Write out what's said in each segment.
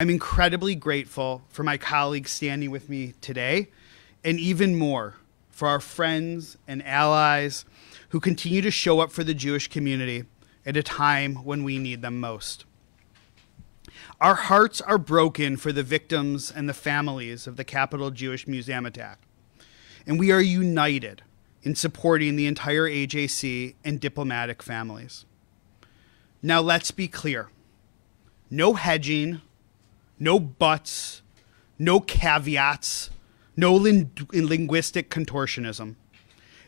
I'm incredibly grateful for my colleagues standing with me today, and even more for our friends and allies who continue to show up for the Jewish community at a time when we need them most. Our hearts are broken for the victims and the families of the Capitol Jewish Museum attack, and we are united in supporting the entire AJC and diplomatic families. Now let's be clear. No hedging, no buts, no caveats, no linguistic contortionism.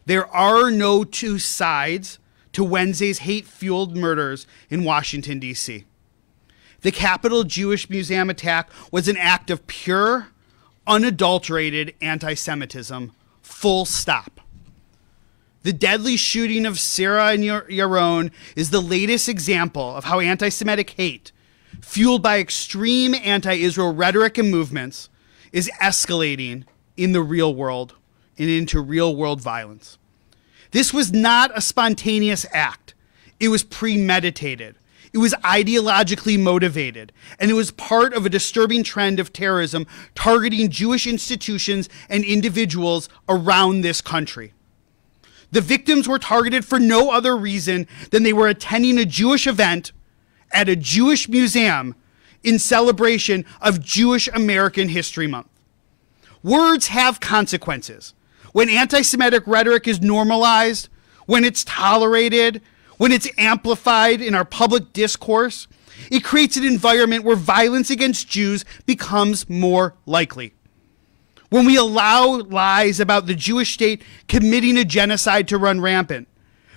There are no two sides to Wednesday's hate-fueled murders in Washington, D.C. The Capitol Jewish Museum attack was an act of pure, unadulterated anti-Semitism, full stop. The deadly shooting of Sarah and Yaron is the latest example of how anti-Semitic hate, fueled by extreme anti-Israel rhetoric and movements, is escalating in the real world and into real-world violence. This was not a spontaneous act. It was premeditated. It was ideologically motivated, and it was part of a disturbing trend of terrorism targeting Jewish institutions and individuals around this country. The victims were targeted for no other reason than they were attending a Jewish event at a Jewish museum in celebration of Jewish American History Month. Words have consequences. When anti-Semitic rhetoric is normalized, when it's tolerated, when it's amplified in our public discourse, it creates an environment where violence against Jews becomes more likely. When we allow lies about the Jewish state committing a genocide to run rampant,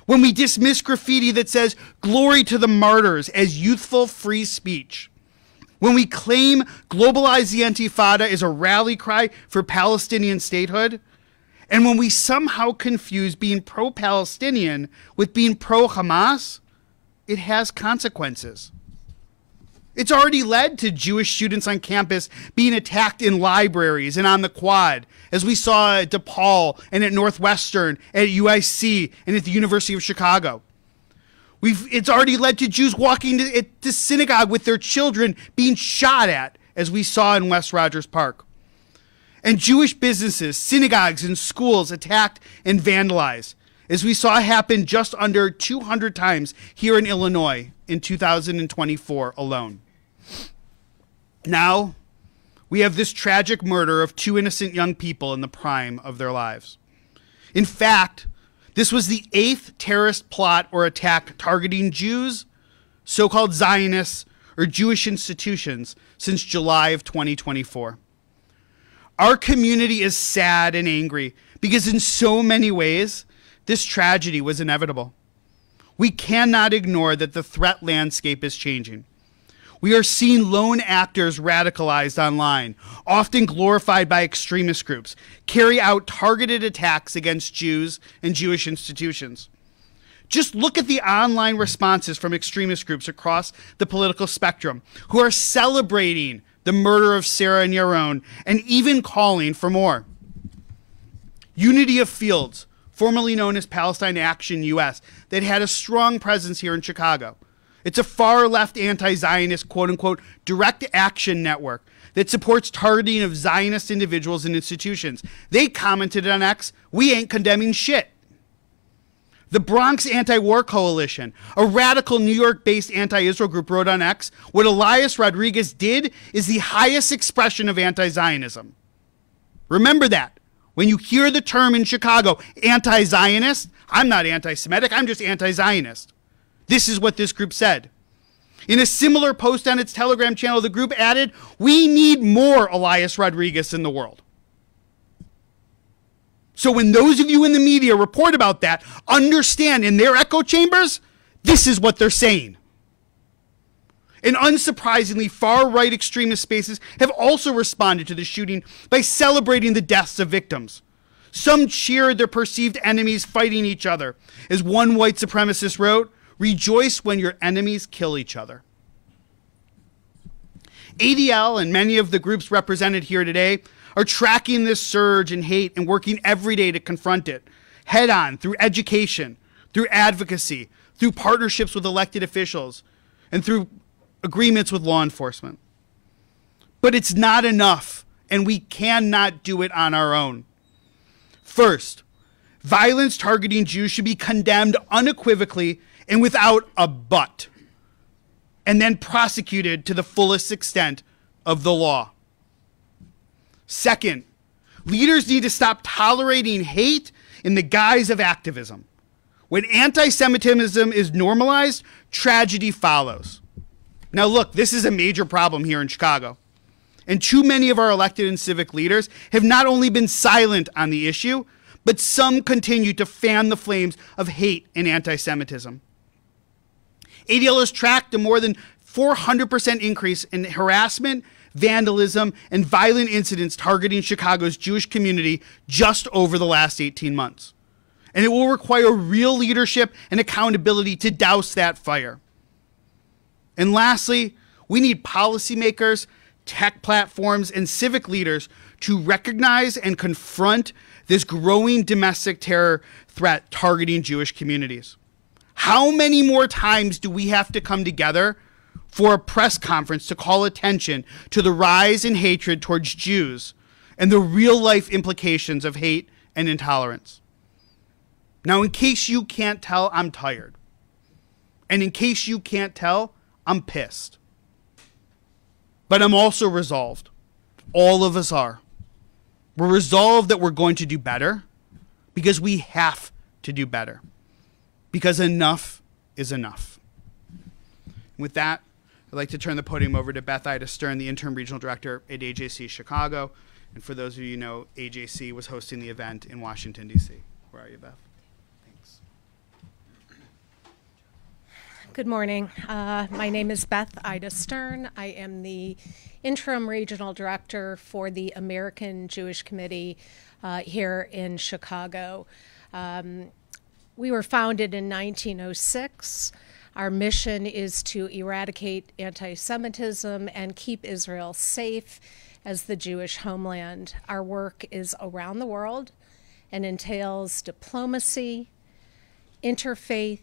when we dismiss graffiti that says glory to the martyrs as youthful free speech, when we claim globalize the Intifada as a rally cry for Palestinian statehood, and when we somehow confuse being pro-Palestinian with being pro-Hamas, it has consequences. It's already led to Jewish students on campus being attacked in libraries and on the quad, as we saw at DePaul and at Northwestern, at UIC, and at the University of Chicago. It's already led to Jews walking to synagogue with their children being shot at, as we saw in West Rogers Park. And Jewish businesses, synagogues, and schools attacked and vandalized, as we saw happen just under 200 times here in Illinois in 2024 alone. Now, we have this tragic murder of two innocent young people in the prime of their lives. In fact, this was the 8th terrorist plot or attack targeting Jews, so-called Zionists, or Jewish institutions since July of 2024. Our community is sad and angry because in so many ways, this tragedy was inevitable. We cannot ignore that the threat landscape is changing. We are seeing lone actors radicalized online, often glorified by extremist groups, carry out targeted attacks against Jews and Jewish institutions. Just look at the online responses from extremist groups across the political spectrum who are celebrating the murder of Sarah and Yaron and even calling for more. Unity of Fields, formerly known as Palestine Action US, that had a strong presence here in Chicago. It's a far-left anti-Zionist, quote-unquote, direct action network that supports targeting of Zionist individuals and institutions. They commented on X, "We ain't condemning shit." The Bronx Anti-War Coalition, a radical New York-based anti-Israel group, wrote on X, "What Elias Rodriguez did is the highest expression of anti-Zionism." Remember that. When you hear the term in Chicago, anti-Zionist, I'm not anti-Semitic, I'm just anti-Zionist. This is what this group said. In a similar post on its Telegram channel, the group added, "We need more Elias Rodriguez in the world." So when those of you in the media report about that, understand in their echo chambers, this is what they're saying. And unsurprisingly, far-right extremist spaces have also responded to the shooting by celebrating the deaths of victims. Some cheered their perceived enemies fighting each other. As one white supremacist wrote, "Rejoice when your enemies kill each other." ADL and many of the groups represented here today are tracking this surge in hate and working every day to confront it head on through education, through advocacy, through partnerships with elected officials, and through agreements with law enforcement. But it's not enough, and we cannot do it on our own. First, violence targeting Jews should be condemned unequivocally and without a but, and then prosecuted to the fullest extent of the law. Second, leaders need to stop tolerating hate in the guise of activism. When anti-Semitism is normalized, tragedy follows. Now look, this is a major problem here in Chicago. And too many of our elected and civic leaders have not only been silent on the issue, but some continue to fan the flames of hate and anti-Semitism. ADL has tracked a more than 400% increase in harassment, vandalism, and violent incidents targeting Chicago's Jewish community just over the last 18 months. And it will require real leadership and accountability to douse that fire. And lastly, we need policymakers, tech platforms, and civic leaders to recognize and confront this growing domestic terror threat targeting Jewish communities. How many more times do we have to come together for a press conference to call attention to the rise in hatred towards Jews and the real-life implications of hate and intolerance? Now, in case you can't tell, I'm tired. And in case you can't tell, I'm pissed. But I'm also resolved. All of us are. We're resolved that we're going to do better because we have to do better. Because enough is enough. With that, I'd like to turn the podium over to Beth Ida Stern, the Interim Regional Director at AJC Chicago. And for those of you who know, AJC was hosting the event in Washington, D.C. Where are you, Beth? Thanks. Good morning. My name is Beth Ida Stern. I am the Interim Regional Director for the American Jewish Committee here in Chicago. We were founded in 1906. Our mission is to eradicate anti-Semitism and keep Israel safe as the Jewish homeland. Our work is around the world and entails diplomacy, interfaith,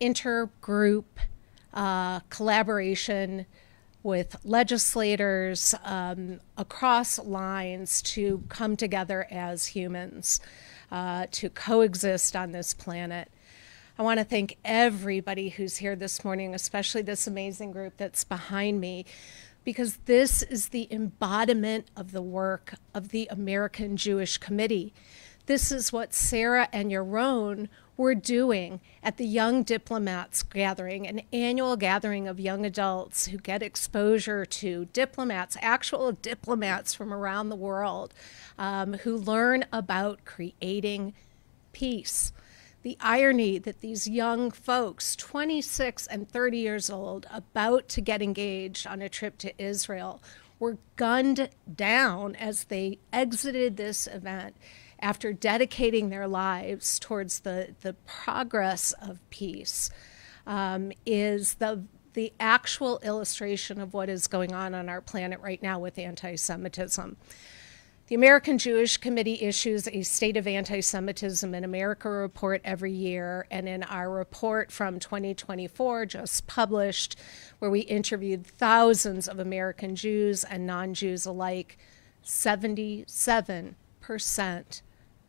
intergroup collaboration with legislators across lines to come together as humans, to coexist on this planet. I want to thank everybody who's here this morning, especially this amazing group that's behind me, because this is the embodiment of the work of the American Jewish Committee. This is what Sarah and Yaron were doing at the Young Diplomats Gathering, an annual gathering of young adults who get exposure to diplomats, actual diplomats from around the world, who learn about creating peace. The irony that these young folks, 26 and 30 years old, about to get engaged on a trip to Israel, were gunned down as they exited this event after dedicating their lives towards the progress of peace, is the actual illustration of what is going on our planet right now with anti-Semitism. The American Jewish Committee issues a State of Anti-Semitism in America report every year, and in our report from 2024, just published, where we interviewed thousands of American Jews and non-Jews alike, 77%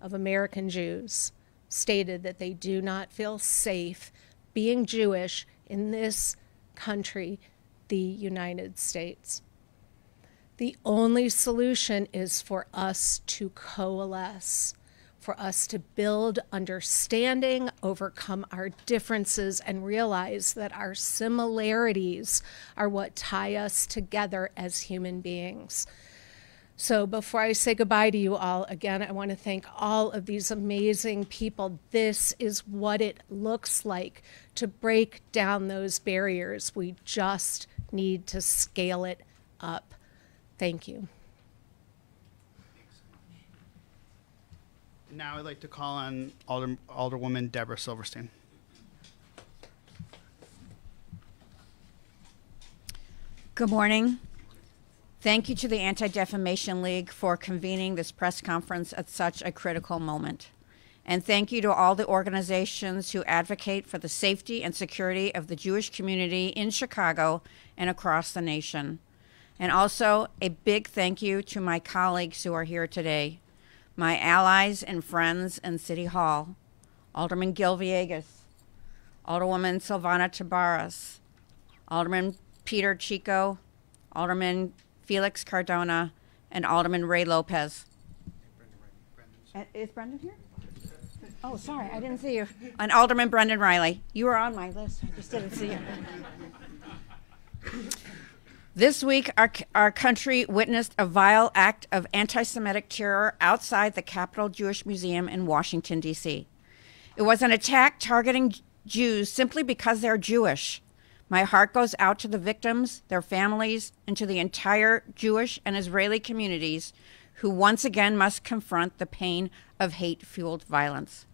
of American Jews stated that they do not feel safe being Jewish in this country, the United States. The only solution is for us to coalesce, for us to build understanding, overcome our differences, and realize that our similarities are what tie us together as human beings. So before I say goodbye to you all, again, I want to thank all of these amazing people. This is what it looks like to break down those barriers. We just need to scale it up. Thank you. Now I'd like to call on Alderwoman Deborah Silverstein. Good morning. Thank you to the Anti-Defamation League for convening this press conference at such a critical moment. And thank you to all the organizations who advocate for the safety and security of the Jewish community in Chicago and across the nation. And also a big thank you to my colleagues who are here today, my allies and friends in City Hall, Alderman Gil Villegas, Alderwoman Silvana Tabares, Alderman Peter Chico, Alderman Felix Cardona, and Alderman Ray Lopez. Is Brendan here? Oh, sorry, I didn't see you. And Alderman Brendan Riley. You were on my list, I just didn't see you. This week, our country witnessed a vile act of anti-Semitic terror outside the Capitol Jewish Museum in Washington, D.C. It was an attack targeting Jews simply because they're Jewish. My heart goes out to the victims, their families, and to the entire Jewish and Israeli communities who once again must confront the pain of hate-fueled violence.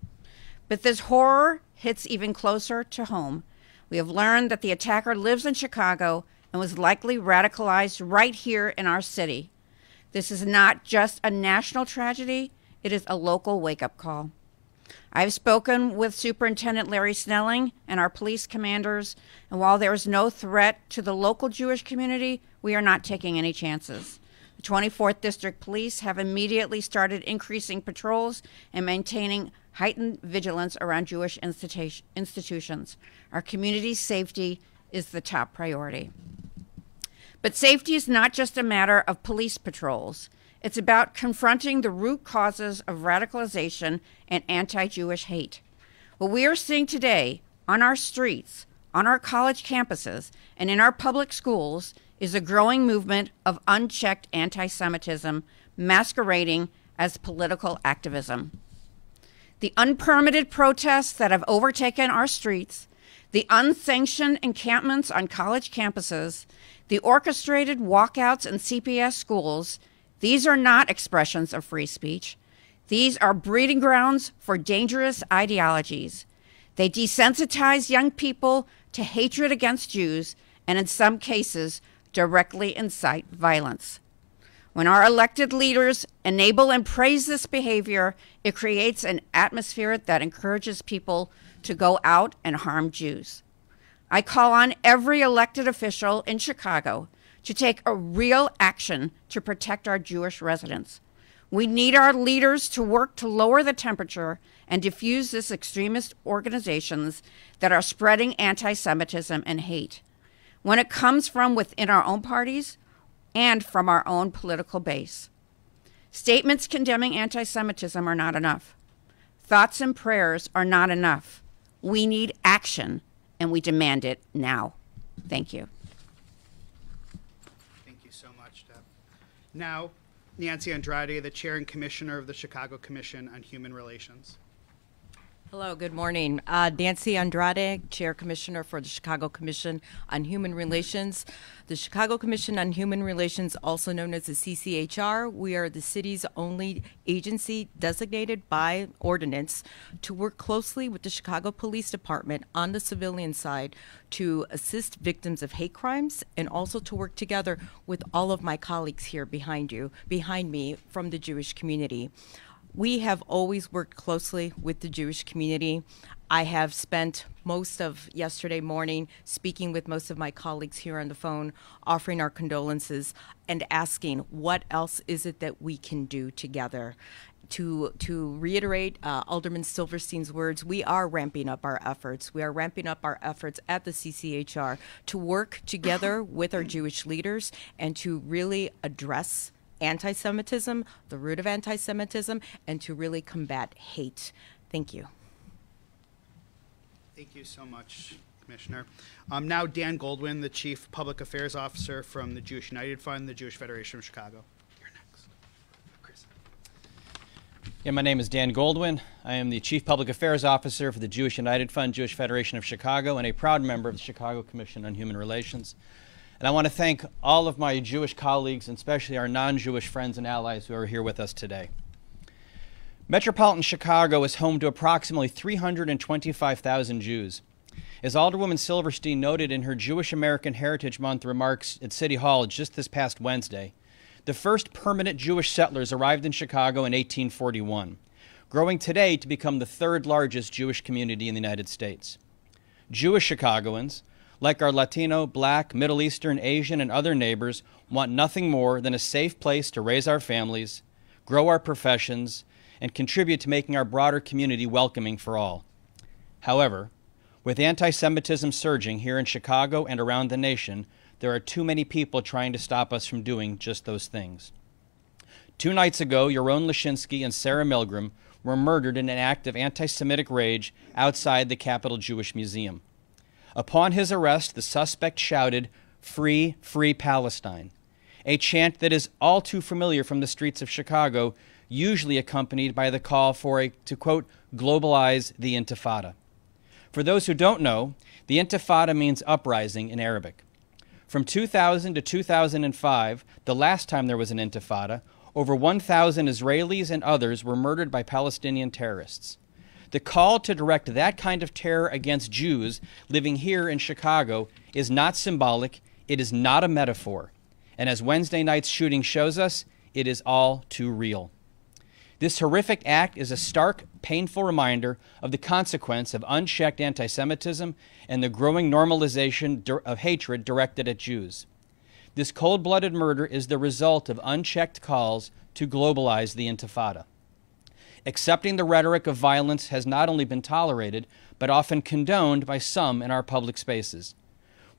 But this horror hits even closer to home. We have learned that the attacker lives in Chicago and was likely radicalized right here in our city. This is not just a national tragedy, it is a local wake-up call. I've spoken with Superintendent Larry Snelling and our police commanders, and while there is no threat to the local Jewish community, we are not taking any chances. The 24th District Police have immediately started increasing patrols and maintaining heightened vigilance around Jewish institutions. Our community's safety is the top priority. But safety is not just a matter of police patrols. It's about confronting the root causes of radicalization and anti-Jewish hate. What we are seeing today on our streets, on our college campuses, and in our public schools is a growing movement of unchecked anti-Semitism masquerading as political activism. The unpermitted protests that have overtaken our streets, the unsanctioned encampments on college campuses, the orchestrated walkouts in CPS schools, these are not expressions of free speech. These are breeding grounds for dangerous ideologies. They desensitize young people to hatred against Jews and in some cases directly incite violence. When our elected leaders enable and praise this behavior, it creates an atmosphere that encourages people to go out and harm Jews. I call on every elected official in Chicago to take a real action to protect our Jewish residents. We need our leaders to work to lower the temperature and diffuse these extremist organizations that are spreading anti-Semitism and hate. When it comes from within our own parties and from our own political base. Statements condemning anti-Semitism are not enough. Thoughts and prayers are not enough. We need action, and we demand it now. Thank you. Thank you so much, Deb. Now, Nancy Andrade, the Chair and Commissioner of the Chicago Commission on Human Relations. Hello, good morning. Nancy Andrade, Chair Commissioner for the Chicago Commission on Human Relations. The Chicago Commission on Human Relations, also known as the CCHR, we are the city's only agency designated by ordinance to work closely with the Chicago Police Department on the civilian side to assist victims of hate crimes and also to work together with all of my colleagues here behind me from the Jewish community. We have always worked closely with the Jewish community. I have spent most of yesterday morning speaking with most of my colleagues here on the phone, offering our condolences and asking what else is it that we can do together. To reiterate Alderman Silverstein's words, we are ramping up our efforts. We are ramping up our efforts at the CCHR to work together with our Jewish leaders and to really address anti-Semitism, the root of anti-Semitism, and to really combat hate. Thank you. Thank you so much, Commissioner. Now, Dan Goldwyn, the Chief Public Affairs Officer from the Jewish United Fund, the Jewish Federation of Chicago. You're next. Chris. Yeah, my name is Dan Goldwyn. I am the Chief Public Affairs Officer for the Jewish United Fund, Jewish Federation of Chicago, and a proud member of the Chicago Commission on Human Relations. And I want to thank all of my Jewish colleagues, and especially our non-Jewish friends and allies who are here with us today. Metropolitan Chicago is home to approximately 325,000 Jews. As Alderwoman Silverstein noted in her Jewish American Heritage Month remarks at City Hall just this past Wednesday, the first permanent Jewish settlers arrived in Chicago in 1841, growing today to become the third largest Jewish community in the United States. Jewish Chicagoans, like our Latino, Black, Middle Eastern, Asian, and other neighbors, want nothing more than a safe place to raise our families, grow our professions, and contribute to making our broader community welcoming for all. However, with anti-Semitism surging here in Chicago and around the nation, there are too many people trying to stop us from doing just those things. 2 nights ago, Yaron Lashinsky and Sarah Milgram were murdered in an act of anti-Semitic rage outside the Capitol Jewish Museum. Upon his arrest, the suspect shouted, "Free, free Palestine," a chant that is all too familiar from the streets of Chicago, usually accompanied by the call for to quote, globalize the Intifada. For those who don't know, the Intifada means uprising in Arabic. From 2000 to 2005, the last time there was an Intifada, over 1,000 Israelis and others were murdered by Palestinian terrorists. The call to direct that kind of terror against Jews living here in Chicago is not symbolic, it is not a metaphor. And as Wednesday night's shooting shows us, it is all too real. This horrific act is a stark, painful reminder of the consequence of unchecked anti-Semitism and the growing normalization of hatred directed at Jews. This cold-blooded murder is the result of unchecked calls to globalize the Intifada. Accepting the rhetoric of violence has not only been tolerated, but often condoned by some in our public spaces.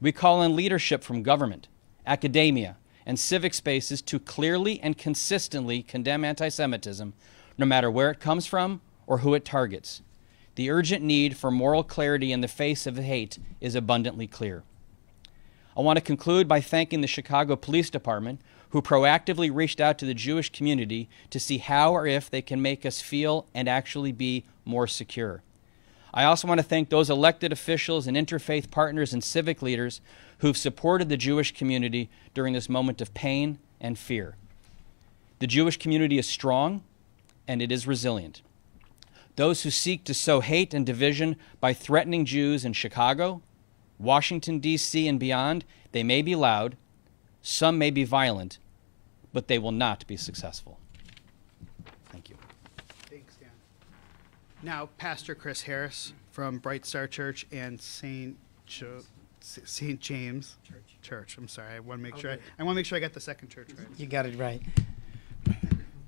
We call on leadership from government, academia, and civic spaces to clearly and consistently condemn anti-Semitism, no matter where it comes from or who it targets. The urgent need for moral clarity in the face of hate is abundantly clear. I want to conclude by thanking the Chicago Police Department, who proactively reached out to the Jewish community to see how or if they can make us feel and actually be more secure. I also want to thank those elected officials and interfaith partners and civic leaders who've supported the Jewish community during this moment of pain and fear. The Jewish community is strong, and it is resilient. Those who seek to sow hate and division by threatening Jews in Chicago, Washington, D.C., and beyond, they may be loud, some may be violent, but they will not be successful. Thank you. Thanks, Dan. Now, Pastor Chris Harris from Bright Star Church and St. James Church. I'm sorry. I want to make sure I got the second church right. You got it right.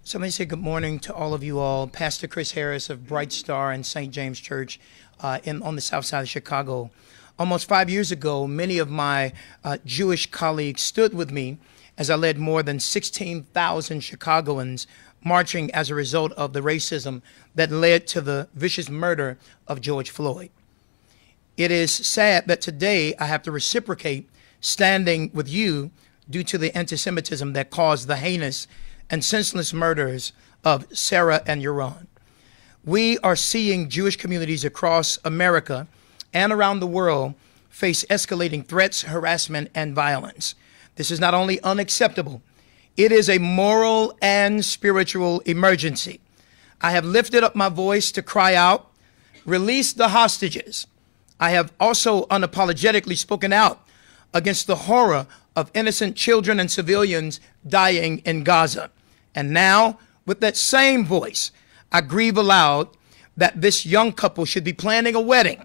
So let me say good morning to all of you all. Pastor Chris Harris of Bright Star and St. James Church on the south side of Chicago. Almost 5 years ago, many of my Jewish colleagues stood with me as I led more than 16,000 Chicagoans marching as a result of the racism that led to the vicious murder of George Floyd. It is sad that today I have to reciprocate standing with you due to the anti-Semitism that caused the heinous and senseless murders of Sarah and Yaron. We are seeing Jewish communities across America and around the world face escalating threats, harassment, and violence. This is not only unacceptable, it is a moral and spiritual emergency. I have lifted up my voice to cry out, release the hostages. I have also unapologetically spoken out against the horror of innocent children and civilians dying in Gaza. And now, with that same voice, I grieve aloud that this young couple should be planning a wedding,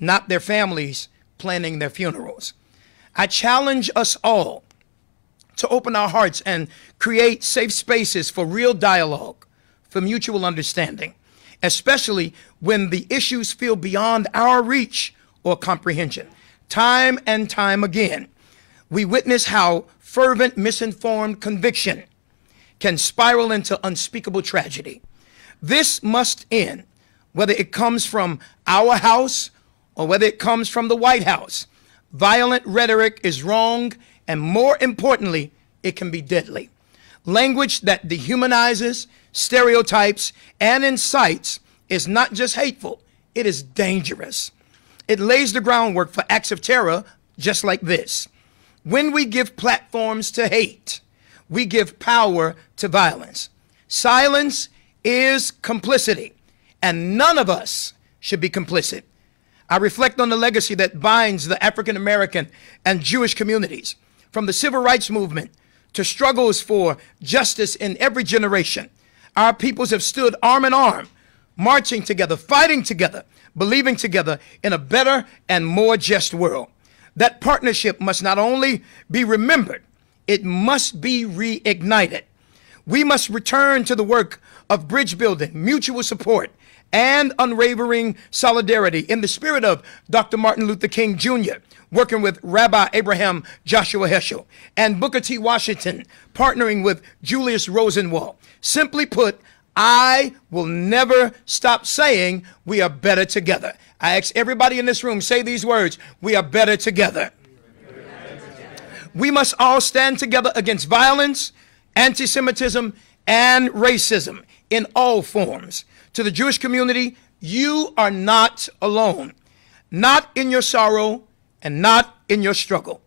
not their families planning their funerals. I challenge us all to open our hearts and create safe spaces for real dialogue, for mutual understanding, especially when the issues feel beyond our reach or comprehension. Time and time again, we witness how fervent, misinformed conviction can spiral into unspeakable tragedy. This must end, whether it comes from our house or whether it comes from the White House. Violent rhetoric is wrong, and more importantly, it can be deadly. Language that dehumanizes, stereotypes, and incites is not just hateful, it is dangerous. It lays the groundwork for acts of terror just like this. When we give platforms to hate, we give power to violence. Silence is complicity, and none of us should be complicit. I reflect on the legacy that binds the African American and Jewish communities, from the civil rights movement to struggles for justice in every generation. Our peoples have stood arm in arm, marching together, fighting together, believing together in a better and more just world. That partnership must not only be remembered, it must be reignited. We must return to the work of bridge building, mutual support, and unwavering solidarity in the spirit of Dr. Martin Luther King Jr., working with Rabbi Abraham Joshua Heschel, and Booker T. Washington, partnering with Julius Rosenwald. Simply put, I will never stop saying we are better together. I ask everybody in this room, say these words: we are better together. We must all stand together against violence, anti-Semitism, and racism in all forms. To the Jewish community, you are not alone, not in your sorrow and not in your struggle.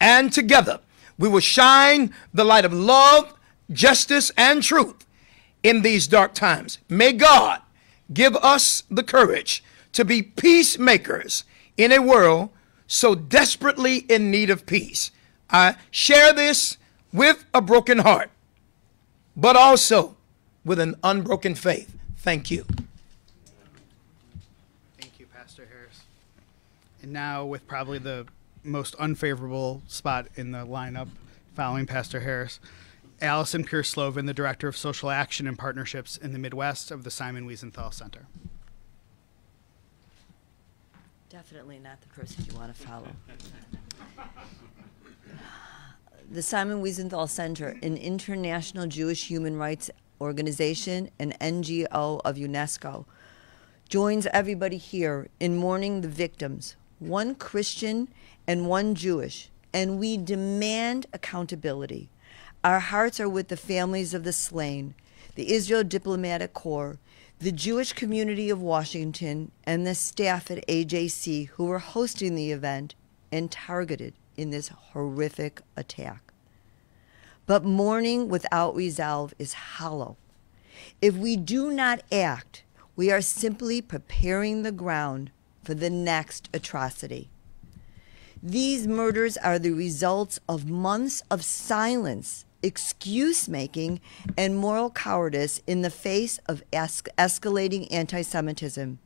And together, we will shine the light of love, justice, and truth in these dark times. May God give us the courage to be peacemakers in a world so desperately in need of peace. I share this with a broken heart, but also with an unbroken faith. Thank you. Thank you, Pastor Harris. And now, with probably the most unfavorable spot in the lineup following Pastor Harris, Allison Pierce-Slovan, the Director of Social Action and Partnerships in the Midwest of the Simon Wiesenthal Center. Definitely not the person you want to follow. The Simon Wiesenthal Center, an international Jewish human rights organization, an NGO of UNESCO, joins everybody here in mourning the victims, one Christian and one Jewish, and we demand accountability. Our hearts are with the families of the slain, the Israel Diplomatic Corps, the Jewish community of Washington, and the staff at AJC who were hosting the event and targeted in this horrific attack. But mourning without resolve is hollow. If we do not act, we are simply preparing the ground for the next atrocity. These murders are the results of months of silence, excuse-making, and moral cowardice in the face of escalating anti-Semitism.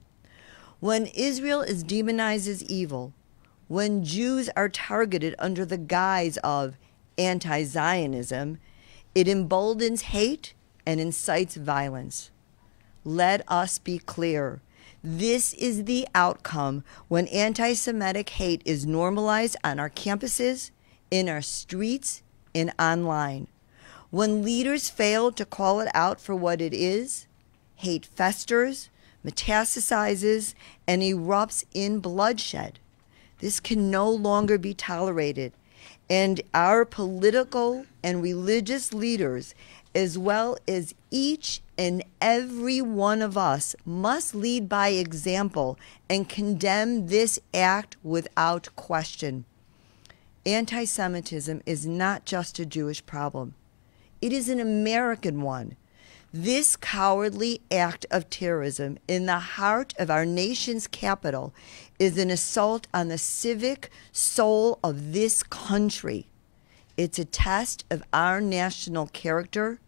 When Israel is demonized as evil, when Jews are targeted under the guise of anti-Zionism, it emboldens hate and incites violence. Let us be clear. This is the outcome when anti-Semitic hate is normalized on our campuses, in our streets, and online. When leaders fail to call it out for what it is, hate festers, metastasizes, and erupts in bloodshed. This can no longer be tolerated, and our political and religious leaders, as well as each and every one of us, must lead by example and condemn this act without question. Anti-Semitism is not just a Jewish problem. It is an American one. This cowardly act of terrorism in the heart of our nation's capital is an assault on the civic soul of this country. It's a test of our national character,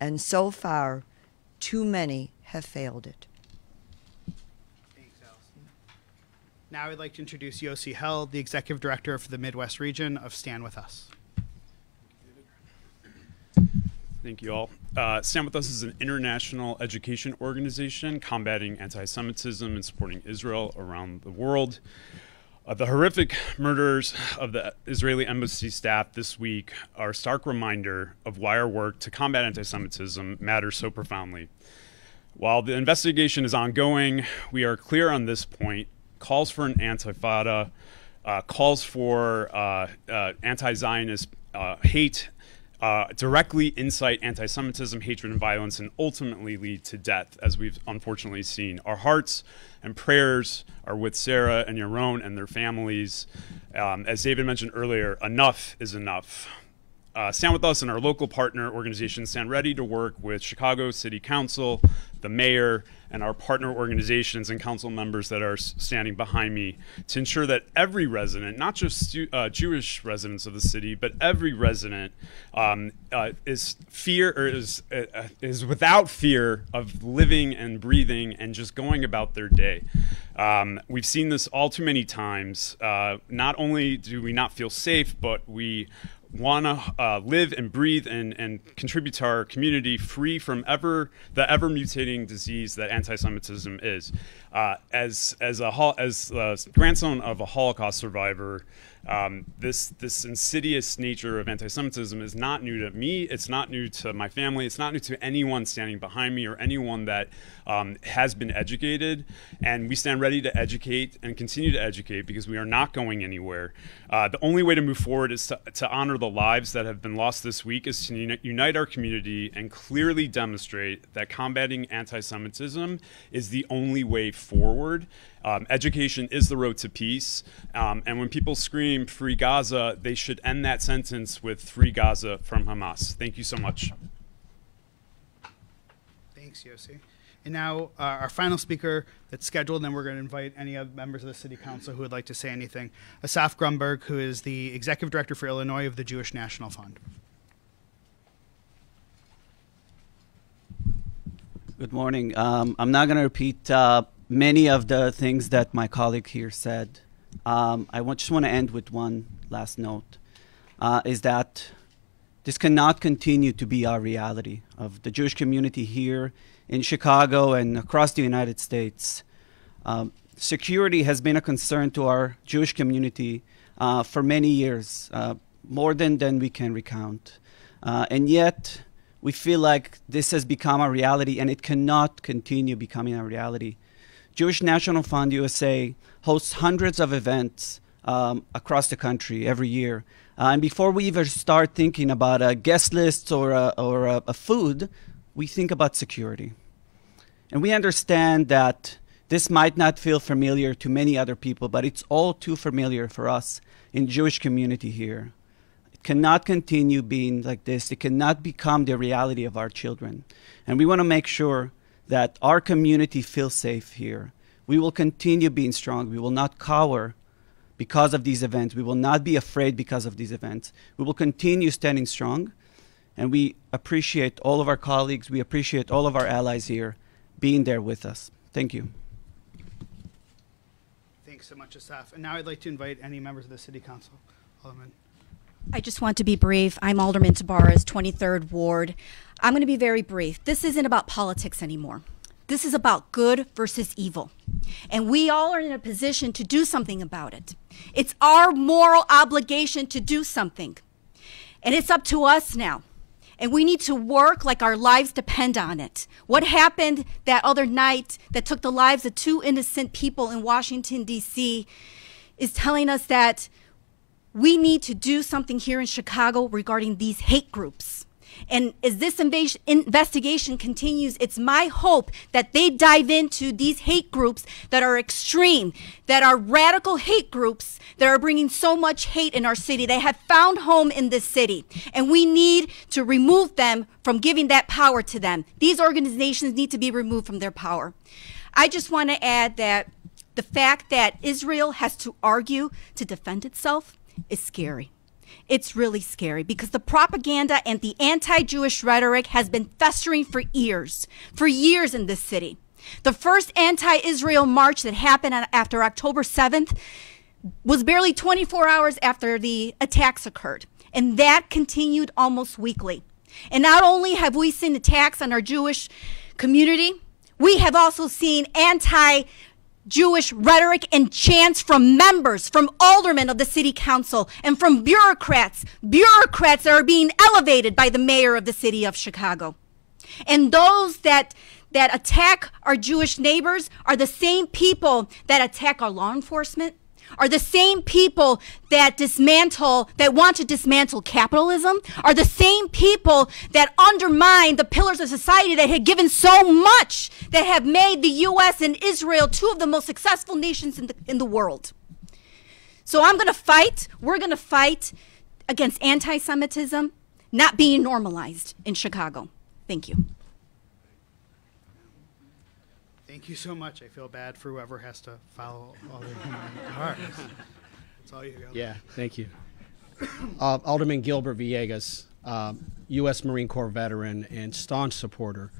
and so far, too many have failed it. Thanks, Allison. Now I'd like to introduce Yossi Held, the Executive Director for the Midwest region of Stand With Us. Thank you all. Stand With Us is an international education organization combating anti-Semitism and supporting Israel around the world. The horrific murders of the Israeli embassy staff this week are a stark reminder of why our work to combat anti-Semitism matters so profoundly. While the investigation is ongoing, we are clear on this point. Calls for an Antifada, calls for anti-Zionist hate, directly incite anti-Semitism, hatred, and violence, and ultimately lead to death, as we've unfortunately seen. Our hearts and prayers are with Sarah and Yaron and their families. As David mentioned earlier, enough is enough. Stand With Us and our local partner organizations stand ready to work with Chicago City Council, the mayor, and our partner organizations and council members that are standing behind me to ensure that every resident, not just Jewish residents of the city, but every resident is without fear of living and breathing and just going about their day. We've seen this all too many times. Not only do we not feel safe, but we want to live and breathe and contribute to our community free from the ever mutating disease that anti-Semitism is. As the grandson of a Holocaust survivor, this insidious nature of anti-Semitism is not new to me. It's not new to my family. It's not new to anyone standing behind me or anyone that has been educated. And we stand ready to educate and continue to educate because we are not going anywhere. The only way to move forward is to honor the lives that have been lost this week, is to unite our community and clearly demonstrate that combating anti-Semitism is the only way forward. Education is the road to peace. And when people scream "Free Gaza," they should end that sentence with "Free Gaza from Hamas." Thank you so much. Thanks, Yossi. And now our final speaker that's scheduled, and then we're going to invite any other members of the City Council who would like to say anything. Asaf Grunberg, who is the Executive Director for Illinois of the Jewish National Fund. Good morning. I'm not going to repeat many of the things that my colleague here said. Just want to end with one last note, is that this cannot continue to be our reality of the Jewish community here in Chicago and across the United States. Security has been a concern to our Jewish community for many years, more than we can recount. And yet, we feel like this has become a reality, and it cannot continue becoming a reality. Jewish National Fund USA hosts hundreds of events across the country every year. And before we even start thinking about a guest list or a food, we think about security. And we understand that this might not feel familiar to many other people, but it's all too familiar for us in Jewish community here. It cannot continue being like this. It cannot become the reality of our children. And we want to make sure that our community feels safe here. We will continue being strong. We will not cower because of these events. We will not be afraid because of these events. We will continue standing strong. And we appreciate all of our colleagues. We appreciate all of our allies here being there with us. Thank you. Thanks so much, Asaf. And now I'd like to invite any members of the City Council. Alderman. I just want to be brief. I'm Alderman Tabarez, 23rd Ward. I'm going to be very brief. This isn't about politics anymore. This is about good versus evil. And we all are in a position to do something about it. It's our moral obligation to do something. And it's up to us now. And we need to work like our lives depend on it. What happened that other night that took the lives of 2 innocent people in Washington, D.C. is telling us that we need to do something here in Chicago regarding these hate groups. And as this investigation continues, it's my hope that they dive into these hate groups that are extreme, that are radical hate groups that are bringing so much hate in our city. They have found home in this city, and we need to remove them from giving that power to them. These organizations need to be removed from their power. I just want to add that the fact that Israel has to argue to defend itself is scary. It's really scary because the propaganda and the anti-Jewish rhetoric has been festering for years in this city. The first anti-Israel march that happened after October 7th was barely 24 hours after the attacks occurred, and that continued almost weekly. And not only have we seen attacks on our Jewish community, we have also seen anti-Jewish rhetoric and chants from members, from aldermen of the city council, and from bureaucrats that are being elevated by the mayor of the city of Chicago. And those that attack our Jewish neighbors are the same people that attack our law enforcement, are the same people that want to dismantle capitalism, are the same people that undermine the pillars of society that had given so much, that have made the U.S. and Israel 2 of the most successful nations in the world. So we're going to fight against anti-Semitism not being normalized in Chicago. Thank you. Thank you so much. I feel bad for whoever has to follow all the human hearts. That's all you got. Yeah, thank you. Alderman Gilbert Villegas, U.S. Marine Corps veteran and staunch supporter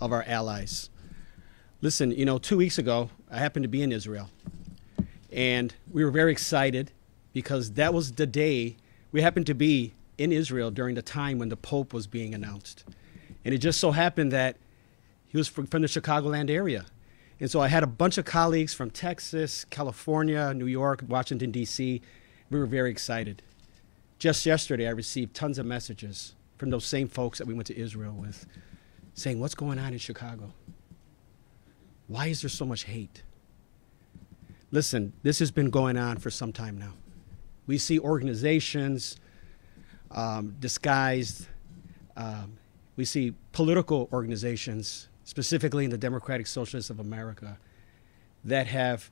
of our allies. Listen, 2 weeks ago, I happened to be in Israel. And we were very excited because that was the day we happened to be in Israel during the time when the Pope was being announced. And it just so happened that he was from the Chicagoland area. And so I had a bunch of colleagues from Texas, California, New York, Washington, D.C. We were very excited. Just yesterday, I received tons of messages from those same folks that we went to Israel with, saying, what's going on in Chicago? Why is there so much hate? Listen, this has been going on for some time now. We see organizations disguised. We see political organizations, specifically in the Democratic Socialists of America, that have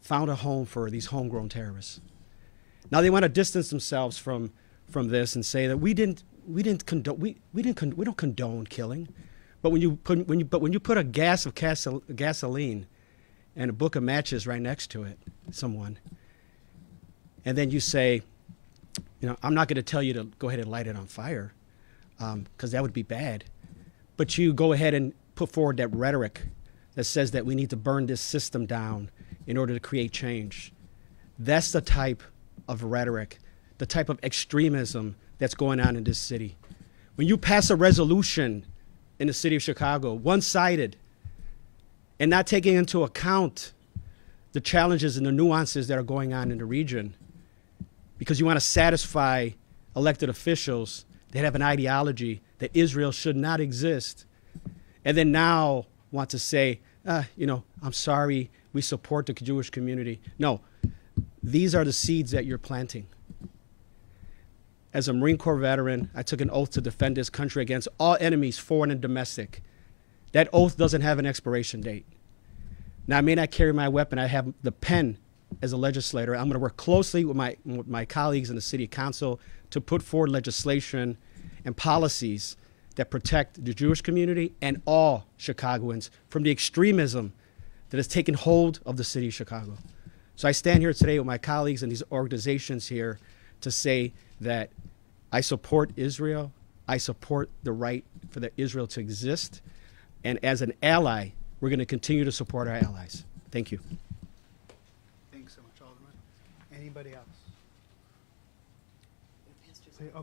found a home for these homegrown terrorists. Now they want to distance themselves from this and say that we don't condone killing, but when you put a gas of gasoline and a book of matches right next to it, someone, and then you say, I'm not going to tell you to go ahead and light it on fire, because that would be bad, but you go ahead and put forward that rhetoric that says that we need to burn this system down in order to create change. That's the type of rhetoric, the type of extremism that's going on in this city. When you pass a resolution in the city of Chicago, one-sided, and not taking into account the challenges and the nuances that are going on in the region, because you want to satisfy elected officials that have an ideology that Israel should not exist, and then now want to say, I'm sorry, we support the Jewish community. No, these are the seeds that you're planting. As a Marine Corps veteran, I took an oath to defend this country against all enemies, foreign and domestic. That oath doesn't have an expiration date. Now, I may not carry my weapon. I have the pen as a legislator. I'm going to work closely with my colleagues in the city council to put forward legislation and policies that protect the Jewish community and all Chicagoans from the extremism that has taken hold of the city of Chicago. So I stand here today with my colleagues and these organizations here to say that I support Israel. I support the right for Israel to exist. And as an ally, we're going to continue to support our allies. Thank you. Thanks so much, Alderman. Anybody else?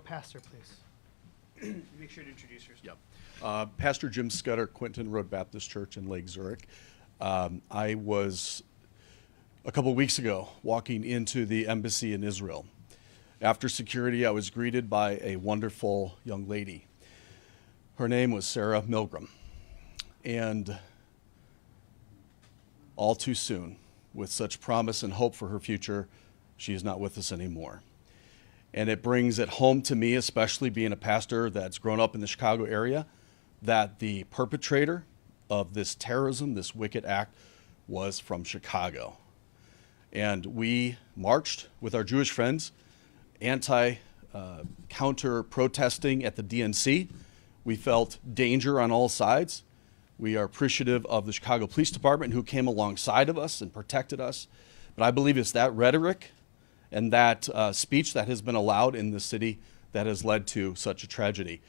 Pastor, please. Make sure to introduce yourself. Yep. Pastor Jim Scudder, Quinton Road Baptist Church in Lake Zurich. I was, a couple weeks ago, walking into the embassy in Israel. After security, I was greeted by a wonderful young lady. Her name was Sarah Milgram. And all too soon, with such promise and hope for her future, she is not with us anymore. And it brings it home to me, especially being a pastor that's grown up in the Chicago area, that the perpetrator of this terrorism, this wicked act, was from Chicago. And we marched with our Jewish friends, counter protesting at the DNC. We felt danger on all sides. We are appreciative of the Chicago Police Department who came alongside of us and protected us. But I believe it's that rhetoric and that speech that has been allowed in the city that has led to such a tragedy.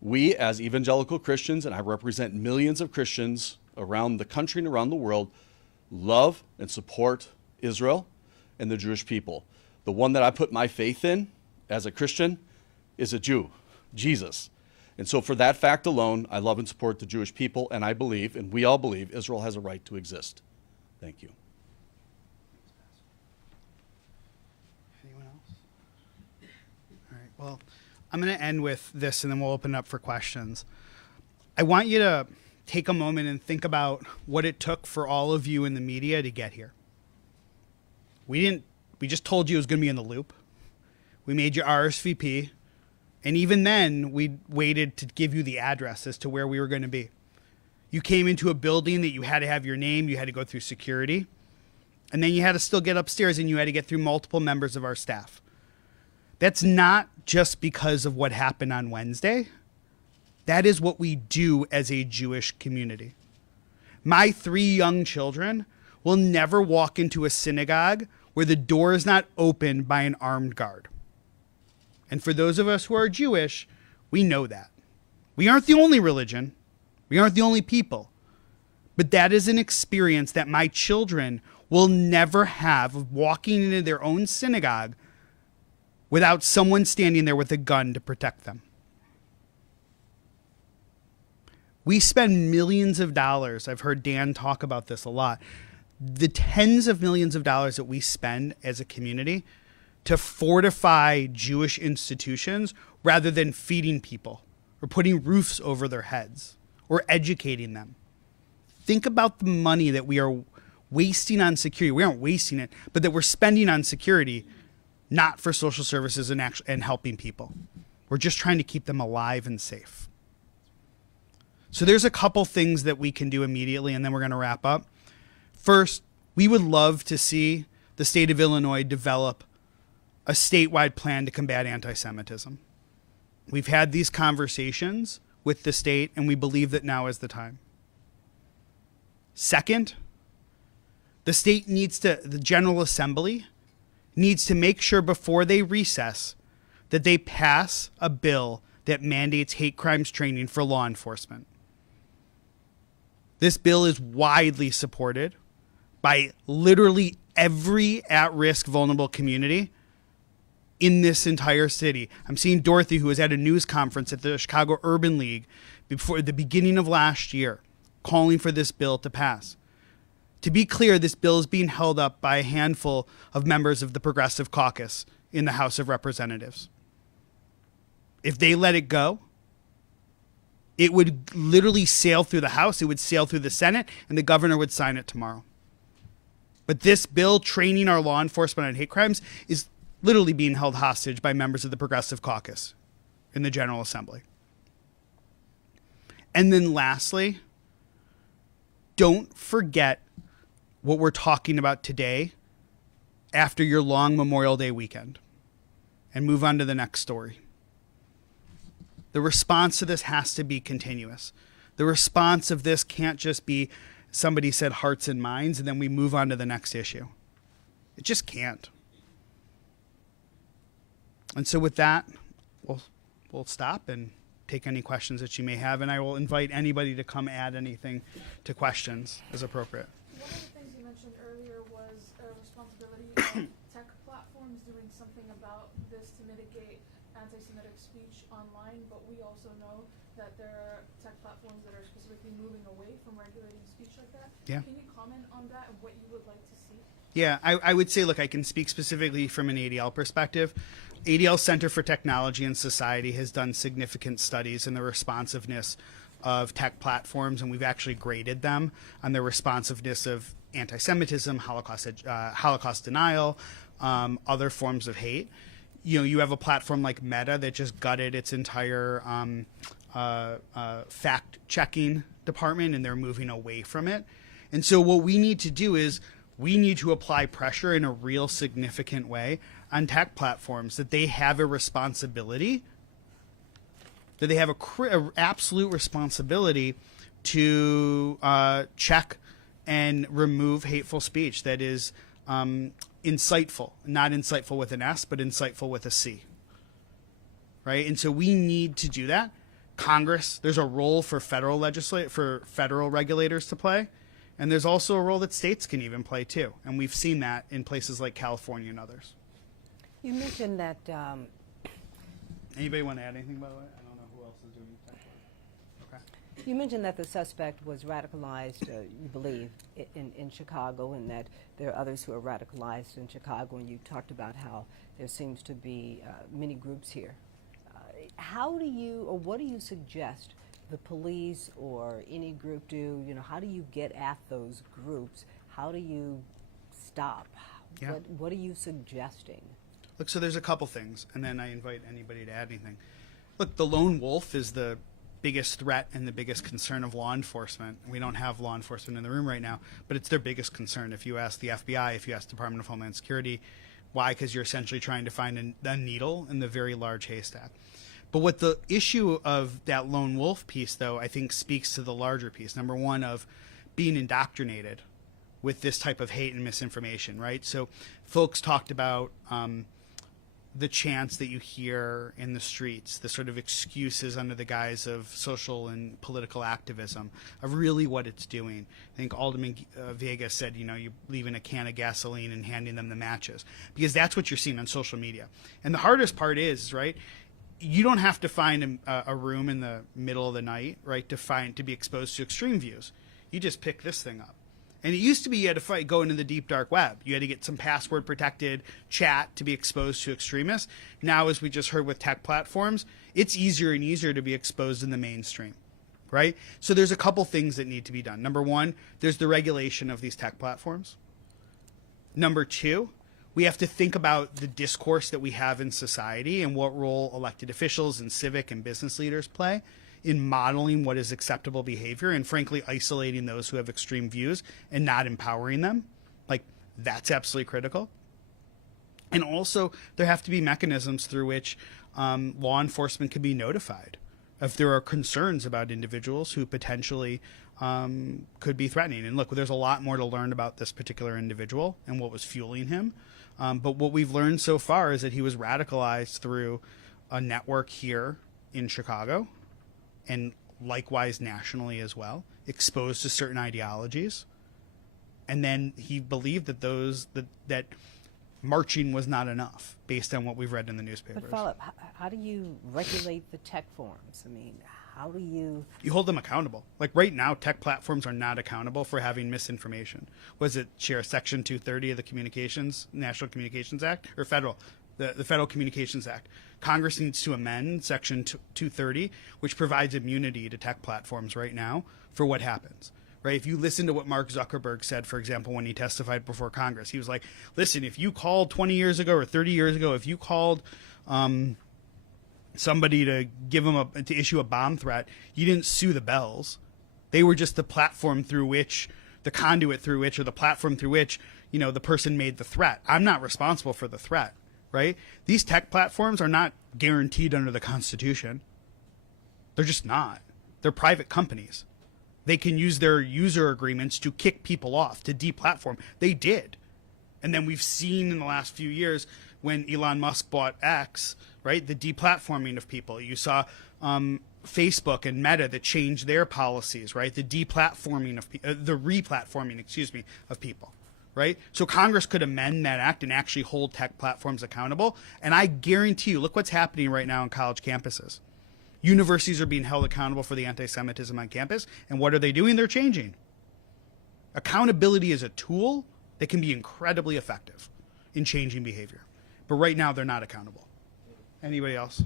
We, as evangelical Christians, and I represent millions of Christians around the country and around the world, love and support Israel and the Jewish people. The one that I put my faith in as a Christian is a Jew, Jesus. And so for that fact alone, I love and support the Jewish people, and I believe, and we all believe, Israel has a right to exist. Thank you. Anyone else? All right, well, I'm going to end with this, and then we'll open it up for questions. I want you to take a moment and think about what it took for all of you in the media to get here. We just told you it was going to be in the loop. We made you RSVP. And even then, we waited to give you the address as to where we were going to be. You came into a building that you had to have your name, you had to go through security, and then you had to still get upstairs and you had to get through multiple members of our staff. That's not just because of what happened on Wednesday. That is what we do as a Jewish community. My 3 young children will never walk into a synagogue where the door is not opened by an armed guard. And for those of us who are Jewish, we know that. We aren't the only religion. We aren't the only people. But that is an experience that my children will never have of walking into their own synagogue without someone standing there with a gun to protect them. We spend millions of dollars. I've heard Dan talk about this a lot. The tens of millions of dollars that we spend as a community to fortify Jewish institutions rather than feeding people or putting roofs over their heads or educating them. Think about the money that we are wasting on security. We aren't wasting it, but that we're spending on security, not for social services and helping people. We're just trying to keep them alive and safe. So there's a couple things that we can do immediately, and then we're going to wrap up. First, we would love to see the state of Illinois develop a statewide plan to combat anti-Semitism. We've had these conversations with the state, and we believe that now is the time. Second, the General Assembly needs to make sure before they recess that they pass a bill that mandates hate crimes training for law enforcement. This bill is widely supported by literally every at-risk vulnerable community in this entire city. I'm seeing Dorothy, who was at a news conference at the Chicago Urban League before the beginning of last year, calling for this bill to pass. To be clear, this bill is being held up by a handful of members of the Progressive Caucus in the House of Representatives. If they let it go, it would literally sail through the House, it would sail through the Senate, and the governor would sign it tomorrow. But this bill training our law enforcement on hate crimes is literally being held hostage by members of the Progressive Caucus in the General Assembly. And then lastly, don't forget what we're talking about today after your long Memorial Day weekend and move on to the next story. The response to this has to be continuous. The response of this can't just be somebody said hearts and minds and then we move on to the next issue. It just can't. And so with that, we'll stop and take any questions that you may have, and I will invite anybody to come add anything to questions as appropriate. One of the things you mentioned earlier was a responsibility of tech platforms doing something about this to mitigate anti-Semitic speech online, but we also know that there are tech platforms that are specifically moving away from regulating speech like that. Yeah. Can you comment on that and what you would like to see? Yeah, I would say, look, I can speak specifically from an ADL perspective. ADL Center for Technology and Society has done significant studies in the responsiveness of tech platforms, and we've actually graded them on their responsiveness of anti-Semitism, Holocaust denial, other forms of hate. You know, you have a platform like Meta that just gutted its entire fact-checking department, and they're moving away from it. And so what we need to do is we need to apply pressure in a real significant way on tech platforms that they have a responsibility, that they have a absolute responsibility to check and remove hateful speech that is insightful, not insightful with an S, but insightful with a C. Right? And so we need to do that. Congress, there's a role for federal regulators to play. And there's also a role that states can even play too. And we've seen that in places like California and others. You mentioned that. Anybody want to add anything, by the way? I don't know who else is doing that. Okay. You mentioned that the suspect was radicalized, you believe, in Chicago, and that there are others who are radicalized in Chicago. And you talked about how there seems to be many groups here. How do you, or what do you suggest the police or any group do? You know, how do you get at those groups? How do you stop? Yeah. What are you suggesting? Look, so there's a couple things, and then I invite anybody to add anything. Look, the lone wolf is the biggest threat and the biggest concern of law enforcement. We don't have law enforcement in the room right now, but it's their biggest concern. If you ask the FBI, if you ask the Department of Homeland Security, why? Because you're essentially trying to find a needle in the very large haystack. But what the issue of that lone wolf piece, though, I think speaks to the larger piece. Number one, of being indoctrinated with this type of hate and misinformation, right? So folks talked about the chants that you hear in the streets, the sort of excuses under the guise of social and political activism, of really what it's doing. I think Alderman Vega said, you leaving a can of gasoline and handing them the matches, because that's what you're seeing on social media. And the hardest part is, right, you don't have to find a room in the middle of the night, right, to be exposed to extreme views. You just pick this thing up. And it used to be you had to go into the deep dark web. You had to get some password protected chat to be exposed to extremists. Now, as we just heard with tech platforms, it's easier and easier to be exposed in the mainstream, right? So there's a couple things that need to be done. Number one, there's the regulation of these tech platforms. Number two, we have to think about the discourse that we have in society and what role elected officials and civic and business leaders play in modeling what is acceptable behavior and, frankly, isolating those who have extreme views and not empowering them. Like, that's absolutely critical. And also, there have to be mechanisms through which law enforcement can be notified if there are concerns about individuals who potentially could be threatening. And look, there's a lot more to learn about this particular individual and what was fueling him. But what we've learned so far is that he was radicalized through a network here in Chicago, and likewise nationally as well, exposed to certain ideologies. And then he believed that that marching was not enough based on what we've read in the newspapers. But Philip, how do you regulate the tech forums? I mean, how do you... You hold them accountable. Like right now, tech platforms are not accountable for having misinformation. Was it, Chair, Section 230 of the National Communications Act, or the Federal Communications Act? Congress needs to amend Section 230, which provides immunity to tech platforms right now for what happens. Right? If you listen to what Mark Zuckerberg said, for example, when he testified before Congress, he was like, listen, if you called 20 years ago or 30 years ago, if you called somebody to to issue a bomb threat, you didn't sue the bells. They were just the platform through which, the conduit through which, or the platform through which, the person made the threat. I'm not responsible for the threat. Right? These tech platforms are not guaranteed under the Constitution. They're just not. They're private companies. They can use their user agreements to kick people off, to deplatform. They did. And then we've seen in the last few years when Elon Musk bought X, right, the deplatforming of people. You saw Facebook and Meta that changed their policies, right, the deplatforming of the replatforming, of people. Right? So Congress could amend that act and actually hold tech platforms accountable. And I guarantee you, look what's happening right now on college campuses. Universities are being held accountable for the anti-Semitism on campus. And what are they doing? They're changing. Accountability is a tool that can be incredibly effective in changing behavior. But right now, they're not accountable. Anybody else?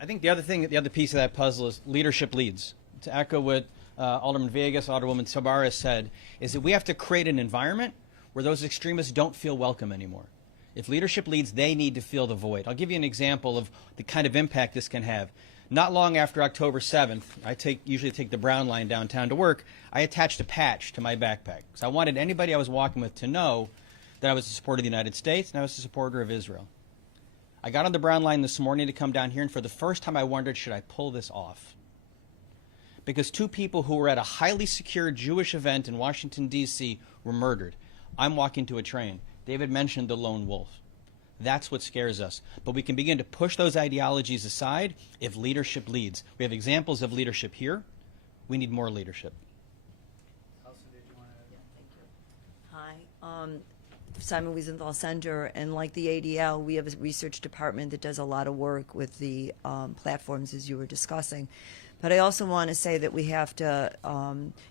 I think the other piece of that puzzle is leadership leads. To echo what Alderman Vegas, Alderwoman Tabarez said, is that we have to create an environment where those extremists don't feel welcome anymore. If leadership leads, they need to fill the void. I'll give you an example of the kind of impact this can have. Not long after October 7th, I usually take the Brown Line downtown to work, I attached a patch to my backpack. So I wanted anybody I was walking with to know that I was a supporter of the United States and I was a supporter of Israel. I got on the Brown Line this morning to come down here, and for the first time I wondered, should I pull this off? Because two people who were at a highly secure Jewish event in Washington, D.C. were murdered. I'm walking to a train. David mentioned the lone wolf. That's what scares us. But we can begin to push those ideologies aside if leadership leads. We have examples of leadership here. We need more leadership. Hi. Simon Wiesenthal Center, and like the ADL, we have a research department that does a lot of work with the platforms, as you were discussing. But I also want to say that we have to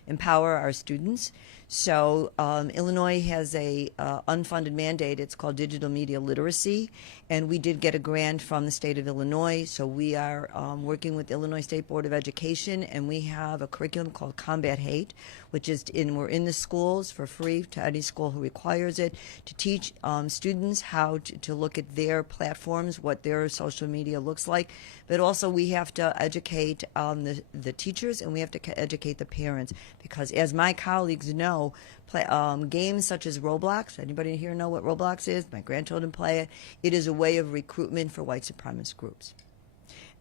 empower our students. So Illinois has a unfunded mandate. It's called Digital Media Literacy, and we did get a grant from the state of Illinois. So we are working with Illinois State Board of Education, and we have a curriculum called Combat Hate, which is we're in the schools for free to any school who requires it, to teach students how to look at their platforms, what their social media looks like. But also we have to educate the teachers, and we have to educate the parents, because as my colleagues know, games such as Roblox, anybody here know what Roblox is? My grandchildren play it. It is a way of recruitment for white supremacist groups.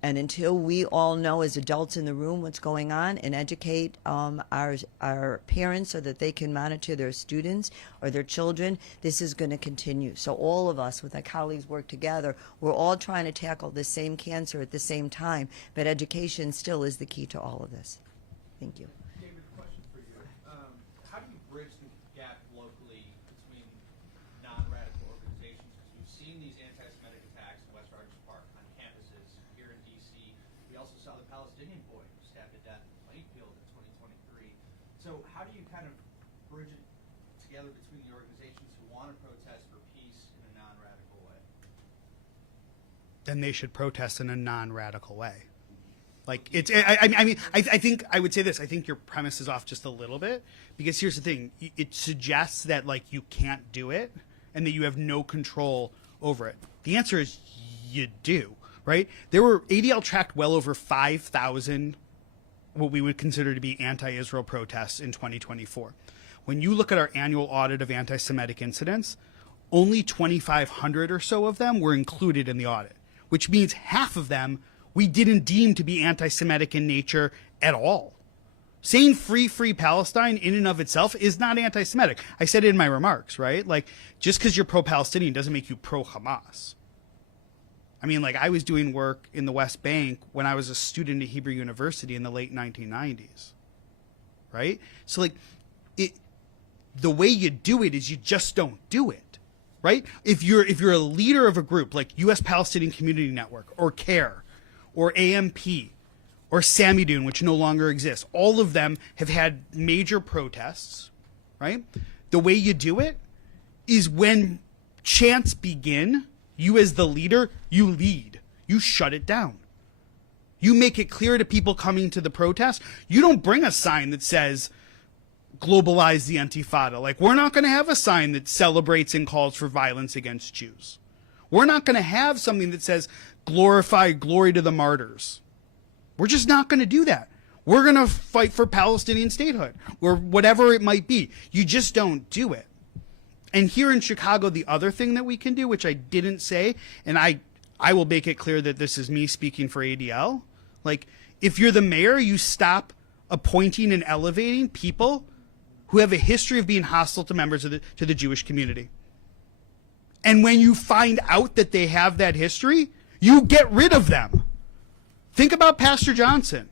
And until we all know as adults in the room what's going on and educate our parents so that they can monitor their students or their children, this is going to continue. So all of us with our colleagues work together. We're all trying to tackle the same cancer at the same time, but education still is the key to all of this. Thank you. David, question for you. How do you bridge the gap locally between non-radical organizations? Because we've seen these anti-Semitic attacks in West Rogers Park on campuses here in D.C. We also saw the Palestinian boy stabbed to death in Plainfield in 2023. So how do you kind of bridge it together between the organizations who want to protest for peace in a non-radical way? Then they should protest in a non-radical way. Like it's, I think I would say this. I think your premise is off just a little bit, because here's the thing: it suggests that like you can't do it and that you have no control over it. The answer is you do, right? There were ADL tracked well over 5,000 what we would consider to be anti-Israel protests in 2024. When you look at our annual audit of anti-Semitic incidents, only 2,500 or so of them were included in the audit, which means half of them we didn't deem to be anti-Semitic in nature at all. Saying free Palestine in and of itself is not anti-Semitic. I said it in my remarks, right? Like, just because you're pro-Palestinian doesn't make you pro-Hamas. I mean, like, I was doing work in the West Bank when I was a student at Hebrew University in the late 1990s, right? So, like, the way you do it is you just don't do it, right? If you're a leader of a group like U.S. Palestinian Community Network or CARE, or AMP, or Samidun, which no longer exists. All of them have had major protests, right? The way you do it is when chants begin, you as the leader, you lead. You shut it down. You make it clear to people coming to the protest. You don't bring a sign that says, globalize the Intifada. Like, we're not going to have a sign that celebrates and calls for violence against Jews. We're not going to have something that says, glorify glory to the martyrs. We're just not going to do that. We're going to fight for Palestinian statehood or whatever it might be. You just don't do it. And here in Chicago, the other thing that we can do, which I didn't say, and I will make it clear that this is me speaking for ADL. Like, if you're the mayor, you stop appointing and elevating people who have a history of being hostile to members of the Jewish community. And when you find out that they have that history, you get rid of them. Think about Pastor Johnson.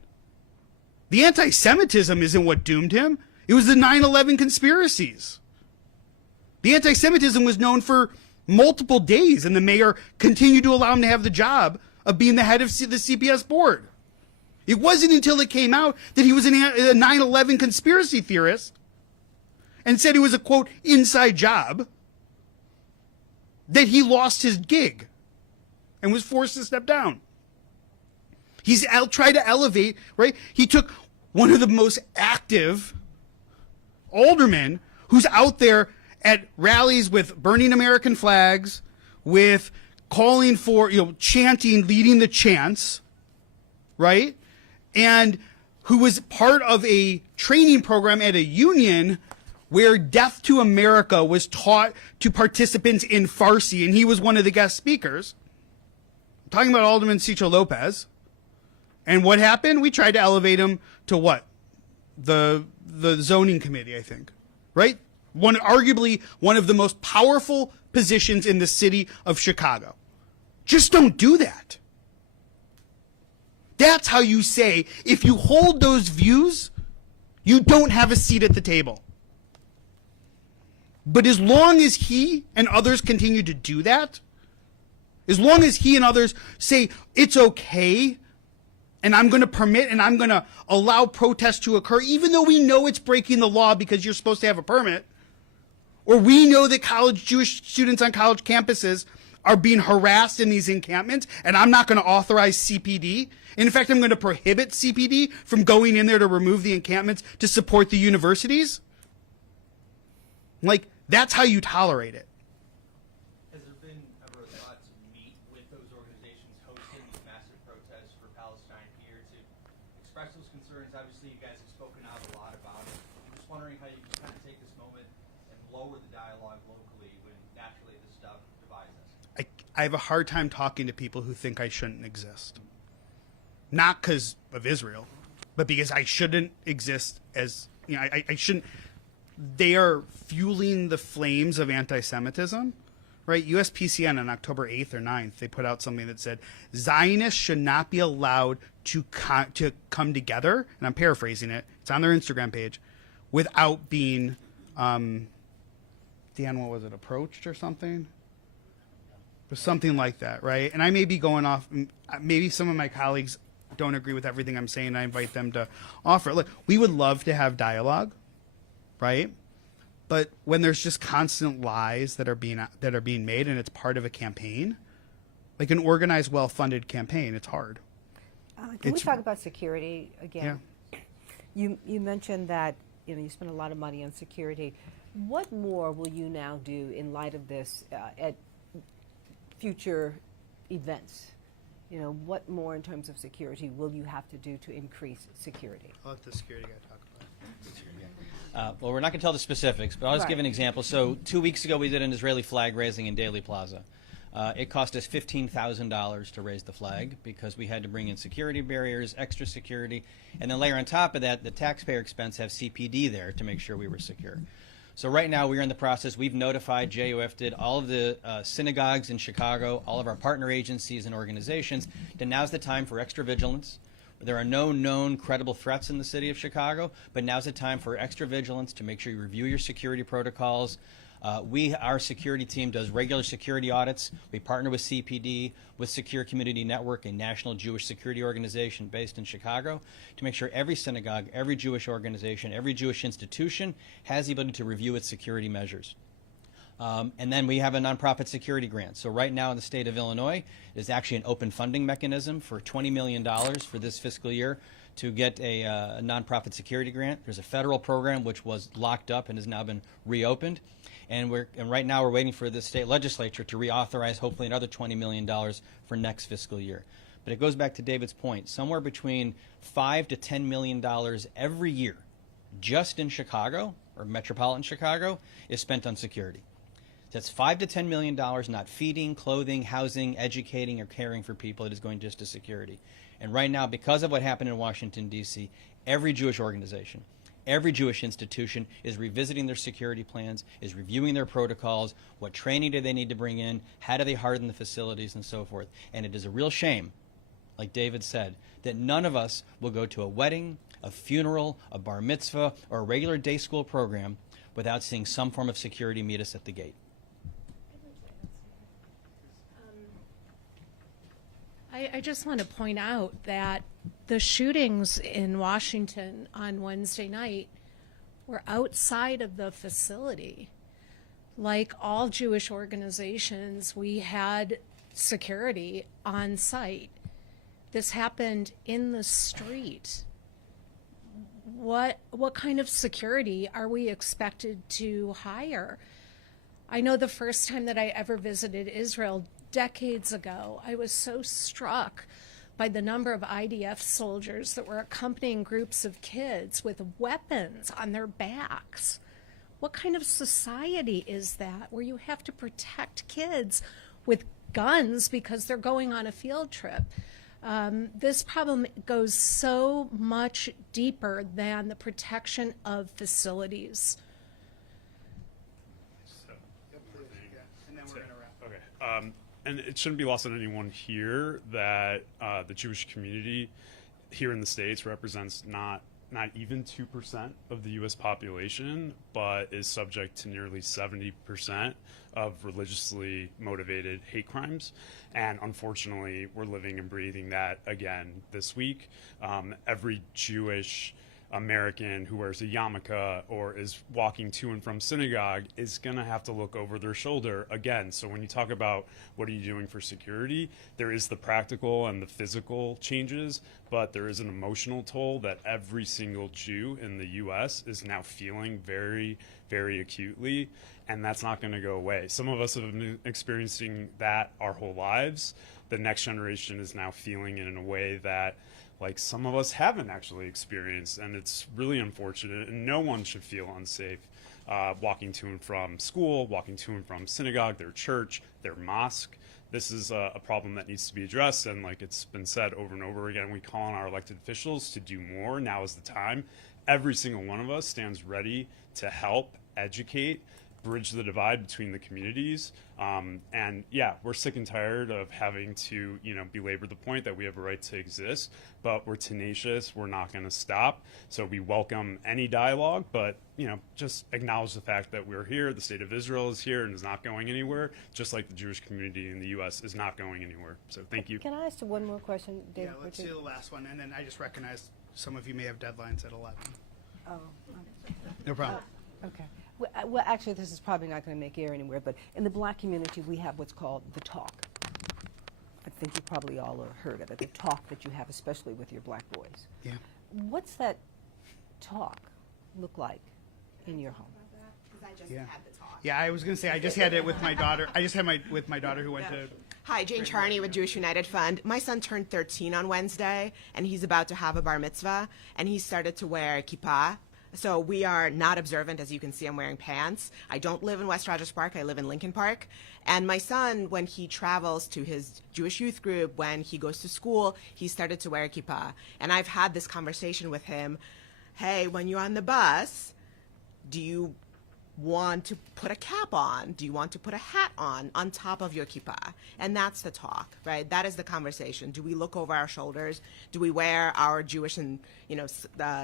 The anti-Semitism isn't what doomed him. It was the 9/11 conspiracies. The anti-Semitism was known for multiple days, and the mayor continued to allow him to have the job of being the head of the CPS board. It wasn't until it came out that he was a 9/11 conspiracy theorist and said it was a, quote, inside job, that he lost his gig and was forced to step down. He's tried to elevate, right? He took one of the most active aldermen who's out there at rallies with burning American flags, with calling for, chanting, leading the chants, right? And who was part of a training program at a union where Death to America was taught to participants in Farsi, and he was one of the guest speakers. I'm talking about Alderman Cicho Lopez. And what happened? We tried to elevate him to what? The zoning committee, I think, right? Arguably one of the most powerful positions in the city of Chicago. Just don't do that. That's how you say, if you hold those views, you don't have a seat at the table. But as long as he and others continue to do that, as long as he and others say, it's okay, and I'm going to permit and I'm going to allow protests to occur, even though we know it's breaking the law because you're supposed to have a permit, or we know that Jewish students on college campuses are being harassed in these encampments, and I'm not going to authorize CPD. In fact, I'm going to prohibit CPD from going in there to remove the encampments to support the universities. Like, that's how you tolerate it. Has there been ever a thought to meet with those organizations hosting these massive protests for Palestine here to express those concerns? Obviously, you guys have spoken out a lot about it. I'm just wondering how you can kind of take this moment and lower the dialogue locally when naturally this stuff divides us. I have a hard time talking to people who think I shouldn't exist. not because of Israel, but because I shouldn't exist as, I shouldn't. They are fueling the flames of anti-Semitism, right? USPCN on October 8th or 9th, they put out something that said Zionists should not be allowed to come together, and I'm paraphrasing it. It's on their Instagram page, without being, Dan, what was it, approached or something? It was something like that, right? And I may be going off, maybe some of my colleagues don't agree with everything I'm saying. I invite them to offer. Look, we would love to have dialogue, right? But when there's just constant lies that are being made, and it's part of a campaign, like an organized, well-funded campaign, it's hard. Can we talk about security again? Yeah. You mentioned that you spend a lot of money on security. What more will you now do in light of this at future events? What more in terms of security will you have to do to increase security? I'll let the security guy talk about it. Well, we're not going to tell the specifics, but I'll just give an example. So 2 weeks ago, we did an Israeli flag raising in Daly Plaza. It cost us $15,000 to raise the flag because we had to bring in security barriers, extra security, and then layer on top of that the taxpayer expense, have CPD there to make sure we were secure. So right now we're in the process. We've notified, JUF did, all of the synagogues in Chicago, all of our partner agencies and organizations, that now's the time for extra vigilance. There are no known credible threats in the city of Chicago, but now's the time for extra vigilance to make sure you review your security protocols. Our security team does regular security audits. We partner with CPD, with Secure Community Network, a national Jewish security organization based in Chicago, to make sure every synagogue, every Jewish organization, every Jewish institution has the ability to review its security measures. And then we have a nonprofit security grant. So right now in the state of Illinois, there's actually an open funding mechanism for $20 million for this fiscal year to get a nonprofit security grant. There's a federal program which was locked up and has now been reopened. And right now we're waiting for the state legislature to reauthorize hopefully another $20 million for next fiscal year. But it goes back to David's point. Somewhere between $5 to $10 million every year just in Chicago, or metropolitan Chicago, is spent on security. That's $5 to $10 million not feeding, clothing, housing, educating, or caring for people. It is going just to security. And right now, because of what happened in Washington, D.C., every Jewish organization, every Jewish institution is revisiting their security plans, is reviewing their protocols, what training do they need to bring in, how do they harden the facilities, and so forth. And it is a real shame, like David said, that none of us will go to a wedding, a funeral, a bar mitzvah, or a regular day school program without seeing some form of security meet us at the gate. I just want to point out that the shootings in Washington on Wednesday night were outside of the facility. Like all Jewish organizations, we had security on site. This happened in the street. What kind of security are we expected to hire? I know the first time that I ever visited Israel decades ago, I was so struck by the number of IDF soldiers that were accompanying groups of kids with weapons on their backs. What kind of society is that, where you have to protect kids with guns because they're going on a field trip? This problem goes so much deeper than the protection of facilities. Okay. And it shouldn't be lost on anyone here that the Jewish community here in the States represents not even 2% of the U.S. population, but is subject to nearly 70% of religiously motivated hate crimes. And unfortunately, we're living and breathing that again this week. Every Jewish American who wears a yarmulke or is walking to and from synagogue is going to have to look over their shoulder again. So when you talk about what are you doing for security, there is the practical and the physical changes, but there is an emotional toll that every single Jew in the U.S. is now feeling very, very acutely, and that's not going to go away. Some of us have been experiencing that our whole lives. The next generation is now feeling it in a way that like some of us haven't actually experienced, and it's really unfortunate, and no one should feel unsafe walking to and from school, walking to and from synagogue, their church, their mosque. this is a problem that needs to be addressed. And like it's been said over and over again, we call on our elected officials to do more. Now is the time. Every single one of us stands ready to help educate, bridge the divide between the communities. And yeah, we're sick and tired of having to, belabor the point that we have a right to exist, but we're tenacious. We're not going to stop. So we welcome any dialogue, but, just acknowledge the fact that we're here. The state of Israel is here and is not going anywhere, just like the Jewish community in the U.S. is not going anywhere. So thank you. Can I ask one more question, David? Yeah, let's do the last one. And then I just recognize some of you may have deadlines at 11. Oh, No problem. okay. Well, actually, this is probably not going to make air anywhere, but in the black community, we have what's called the talk. I think you probably all have heard of it, the talk that you have, especially with your black boys. Yeah. What's that talk look like in your home? Yeah, I was going to say I just had it with my daughter. I just had with my daughter who went to. Hi, Jane Charney with Jewish United Fund. My son turned 13 on Wednesday, and he's about to have a bar mitzvah, and he started to wear kippah. So we are not observant. As you can see, I'm wearing pants. I don't live in West Rogers Park. I live in Lincoln Park. And my son, when he travels to his Jewish youth group, when he goes to school, he started to wear a kippah. And I've had this conversation with him. Hey, when you're on the bus, do you want to put a cap on? Do you want to put a hat on top of your kippah? And that's the talk, right? That is the conversation. Do we look over our shoulders? Do we wear our Jewish and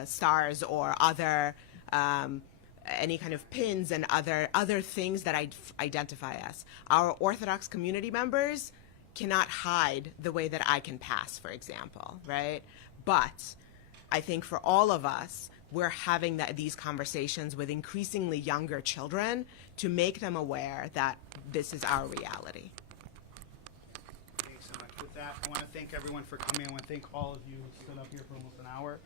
stars or other any kind of pins and other things that identify us? Our Orthodox community members cannot hide the way that I can pass, for example, right? But I think for all of us, we're having these conversations with increasingly younger children to make them aware that this is our reality. Thanks so much. With that, I want to thank everyone for coming. I want to thank all of you who stood up here for almost an hour.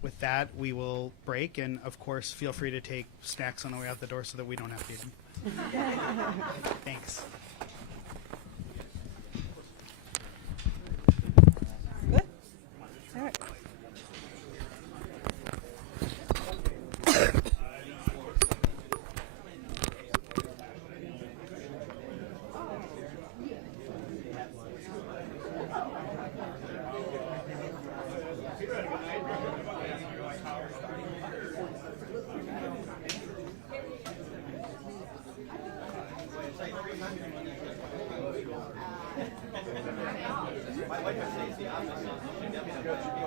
With that, we will break. And, of course, feel free to take snacks on the way out the door so that we don't have to eat them. Thanks. Good? All right. My wife says the opposite. She never goes to be